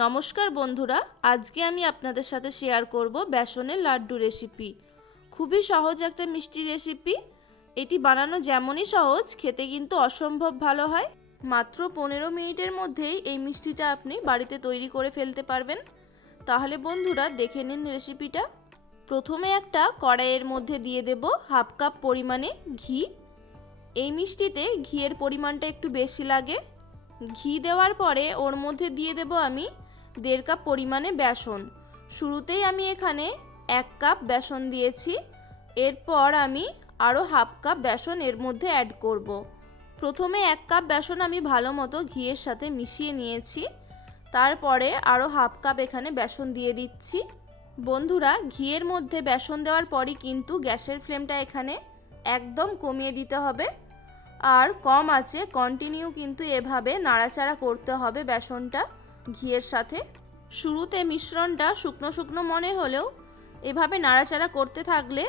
নমস্কার বন্ধুরা, আজকে আমি আপনাদের সাথে শেয়ার করব বেসনের লাড্ডু রেসিপি। খুবই সহজ একটা মিষ্টি রেসিপি। এটি বানানো যেমনই সহজ, খেতে কিন্তু অসম্ভব ভালো হয়। মাত্র 15 মিনিটের মধ্যেই এই মিষ্টিটা আপনি বাড়িতে তৈরি করে ফেলতে পারবেন। তাহলে বন্ধুরা দেখে নিন রেসিপিটা। প্রথমে একটা কড়াইয়ের মধ্যে দিয়ে দেব হাফ কাপ পরিমাণে ঘি। এই মিষ্টিতে ঘিয়ের পরিমাণটা একটু বেশি লাগে। ঘি দেওয়ার পরে ওর মধ্যে দিয়ে দেব আমি 1.5 কাপ পরিমাণে বেসন। শুরুতেই আমি এখানে 1 কাপ বেসন দিয়েছি, এরপর আমি আরও হাফ কাপ বেসন এর মধ্যে অ্যাড করব। প্রথমে 1 কাপ বেসন আমি ভালো মতো ঘিয়ের সাথে মিশিয়ে নিয়েছি, তারপরে আরও হাফ কাপ এখানে বেসন দিয়ে দিচ্ছি। বন্ধুরা, ঘিয়ের মধ্যে বেসন দেওয়ার পরই কিন্তু গ্যাসের ফ্লেমটা এখানে একদম কমিয়ে দিতে হবে, আর কম আঁচে কন্টিনিউ কিন্তু এভাবে নাড়াচাড়া করতে হবে বেসনটা ঘিয়ের সাথে। শুরুতে মিশ্রণটা শুকনো শুকনো মনে হলেও এভাবে নাড়াচাড়া করতে থাকলে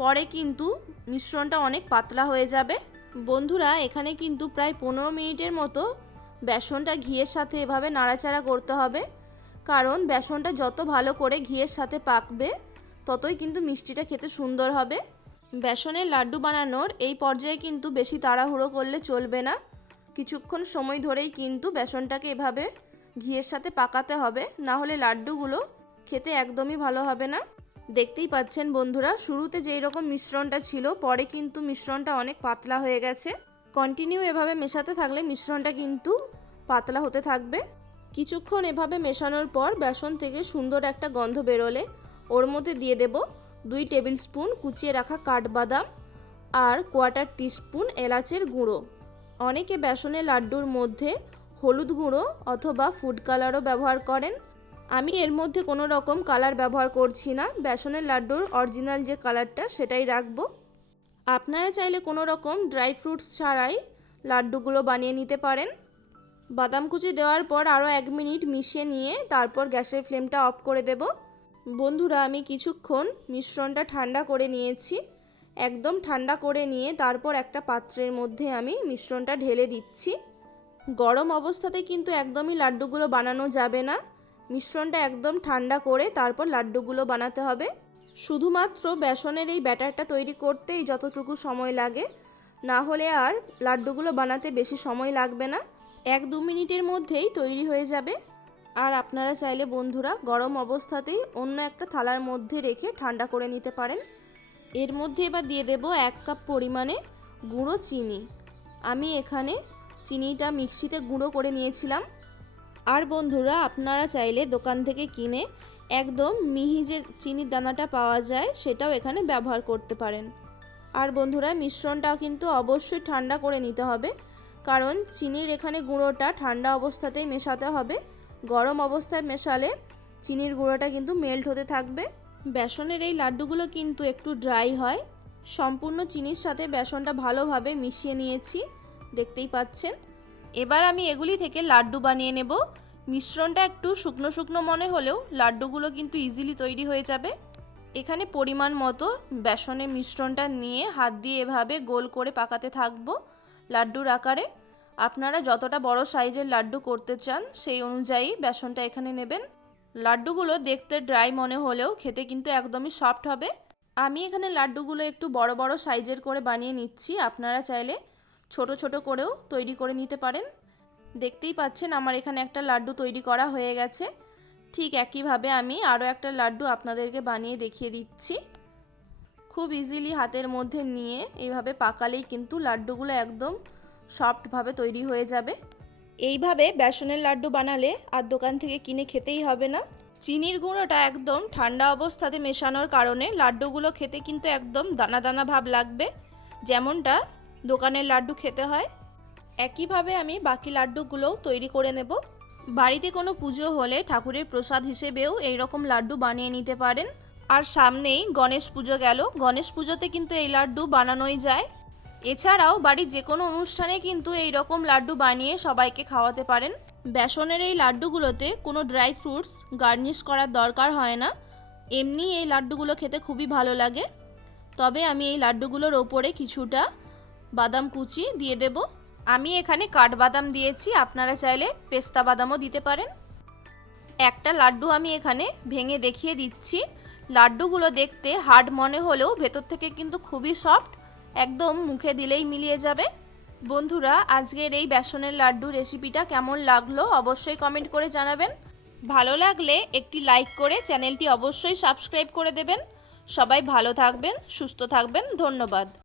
পরে কিন্তু মিশ্রণটা অনেক পাতলা হয়ে যাবে। বন্ধুরা, এখানে কিন্তু প্রায় 15 মিনিটের মতো বেসনটা ঘিয়ের সাথে এভাবে নাড়াচাড়া করতে হবে, কারণ বেসনটা যত ভালো করে ঘিয়ের সাথে পাকবে ততই কিন্তু মিষ্টিটা খেতে সুন্দর হবে। বেসনের লাড্ডু বানানোর এই পর্যায়ে কিন্তু বেশি তাড়াহুড়ো করলে চলবে না। কিছুক্ষণ সময় ধরেই কিন্তু বেসনটাকে এভাবে ঘিয়ের সাথে পাকাতে হবে, না হলে লাড্ডুগুলো খেতে একদমই ভালো হবে না। দেখতেই পাচ্ছেন বন্ধুরা, শুরুতে যেই রকম মিশ্রণটা ছিল পরে কিন্তু মিশ্রণটা অনেক পাতলা হয়ে গেছে। কন্টিনিউ এভাবে মেশাতে থাকলে মিশ্রণটা কিন্তু পাতলা হতে থাকবে। কিছুক্ষণ এভাবে মেশানোর পর বেসন থেকে সুন্দর একটা গন্ধ বেরোলে ওর মধ্যে দিয়ে দেব 2 টেবিল স্পুন কুচিয়ে রাখা কাঠবাদাম আর 1/4 টিস্পুন এলাচের গুঁড়ো। অনেকে বেসনের লাড্ডুর মধ্যে হলুদ গুঁড়ো অথবা ফুড কালারও ব্যবহার করেন। আমি এর মধ্যে কোনো রকম কালার ব্যবহার করছি না, বেসনের লাড্ডুর অরিজিনাল যে কালারটা সেটাই রাখবো। আপনারা চাইলে কোনো রকম ড্রাই ফ্রুটস ছাড়াই লাড্ডুগুলো বানিয়ে নিতে পারেন। বাদাম কুচি দেওয়ার পর আরও 1 মিনিট মিশিয়ে নিয়ে তারপর গ্যাসের ফ্লেমটা অফ করে দেব। বন্ধুরা, আমি কিছুক্ষণ মিশ্রণটা ঠান্ডা করে নিয়েছি। একদম ঠান্ডা করে নিয়ে তারপর একটা পাত্রের মধ্যে আমি মিশ্রণটা ঢেলে দিচ্ছি। গরম অবস্থাতে কিন্তু একদমই লাড্ডুগুলো বানানো যাবে না, মিশ্রণটা একদম ঠান্ডা করে তারপর লাড্ডুগুলো বানাতে হবে। শুধুমাত্র বেসনের এই ব্যাটারটা তৈরি করতেই যতটুকু সময় লাগে, না হলে আর লাড্ডুগুলো বানাতে বেশি সময় লাগবে না, 1-2 মিনিটের মধ্যেই তৈরি হয়ে যাবে। আর আপনারা চাইলে বন্ধুরা গরম অবস্থাতেই অন্য একটা থালার মধ্যে রেখে ঠান্ডা করে নিতে পারেন। এর মধ্যে এবার দিয়ে দেব 1 কাপ পরিমাণে গুঁড়ো চিনি। আমি এখানে চিনিটা মিক্সিতে গুঁড়ো করে নিয়েছিলাম। আর বন্ধুরা, আপনারা চাইলে দোকান থেকে কিনে একদম মিহি যে চিনির দানাটা পাওয়া যায় সেটাও এখানে ব্যবহার করতে পারেন। আর বন্ধুরা, মিশ্রণটাও কিন্তু অবশ্যই ঠান্ডা করে নিতে হবে, কারণ চিনির এখানে গুঁড়োটা ঠান্ডা অবস্থাতেই মেশাতে হবে। গরম অবস্থায় মেশালে চিনির গুঁড়োটা কিন্তু মেল্ট হতে থাকবে। বেসনের এই লাড্ডুগুলো কিন্তু একটু ড্রাই হয়। সম্পূর্ণ চিনির সাথে বেসনটা ভালোভাবে মিশিয়ে নিয়েছি, দেখতেই পাচ্ছেন। এবার আমি এগুলি থেকে লাড্ডু বানিয়ে নেব। মিশ্রণটা একটু শুকনো শুকনো মনে হলেও লাড্ডুগুলো কিন্তু ইজিলি তৈরি হয়ে যাবে। এখানে পরিমাণ মতো বেসনের মিশ্রণটা নিয়ে হাত দিয়ে এভাবে গোল করে পাকাতে থাকবো লাড্ডুর আকারে। আপনারা যতটা বড় সাইজের লাড্ডু করতে চান সেই অনুযায়ী বেসনটা এখানে নেবেন। লাড্ডুগুলো দেখতে ড্রাই মনে হলেও খেতে কিন্তু একদমই সফট হবে। আমি এখানে লাড্ডুগুলো একটু বড় বড় সাইজের করে বানিয়ে নিচ্ছি, আপনারা চাইলে ছোট ছোট করেও তৈরি করে নিতে পারেন। দেখতেই পাচ্ছেন আমার এখানে একটা লাড্ডু তৈরি করা হয়ে গেছে। ঠিক একইভাবে আমি আরও একটা লাড্ডু আপনাদেরকে বানিয়ে দেখিয়ে দিচ্ছি। খুব ইজিলি হাতের মধ্যে নিয়ে এইভাবে পাকালেই কিন্তু লাড্ডুগুলো একদম সফটভাবে তৈরি হয়ে যাবে। এইভাবে বেসনের লাড্ডু বানালে আর দোকান থেকে কিনে খেতেই হবে না। চিনির গুঁড়োটা একদম ঠান্ডা অবস্থাতে মেশানোর কারণে লাড্ডুগুলো খেতে কিন্তু একদম দানা দানা ভাব লাগবে, যেমনটা দোকানের লাড্ডু খেতে হয়। একইভাবে আমি বাকি লাড্ডুগুলোও তৈরি করে নেব। বাড়িতে কোনো পুজো হলে ঠাকুরের প্রসাদ হিসেবেও এই রকম লাড্ডু বানিয়ে নিতে পারেন। আর সামনেই গণেশ পুজো গেল, গণেশ পুজোতে কিন্তু এই লাড্ডু বানানোই যায়। এছাড়াও বাড়ির যে কোনো অনুষ্ঠানে কিন্তু এই রকম লাড্ডু বানিয়ে সবাইকে খাওয়াতে পারেন। বেসনের এই লাড্ডুগুলোতে কোনো ড্রাই ফ্রুটস গার্নিশ করার দরকার হয় না, এমনি এই লাড্ডুগুলো খেতে খুবই ভালো লাগে। তবে আমি এই লাড্ডুগুলোর ওপরে কিছুটা বাদাম কুচি দিয়ে দেব। আমি এখানে কাঠবাদাম দিয়েছি, আপনারা চাইলে পেস্তা বাদামও দিতে পারেন। একটা লাড্ডু আমি এখানে ভেঙে দেখিয়ে দিচ্ছি। লাড্ডুগুলো দেখতে হার্ড মনে হলেও ভেতর থেকে কিন্তু খুবই সফট, একদম মুখে দিলেই মিলিয়ে যাবে। বন্ধুরা, আজকের এই বেসনের লাড্ডু রেসিপিটা কেমন লাগলো অবশ্যই কমেন্ট করে জানাবেন। ভালো লাগলে একটি লাইক করে চ্যানেলটি অবশ্যই সাবস্ক্রাইব করে দেবেন। সবাই ভালো থাকবেন, সুস্থ থাকবেন, ধন্যবাদ।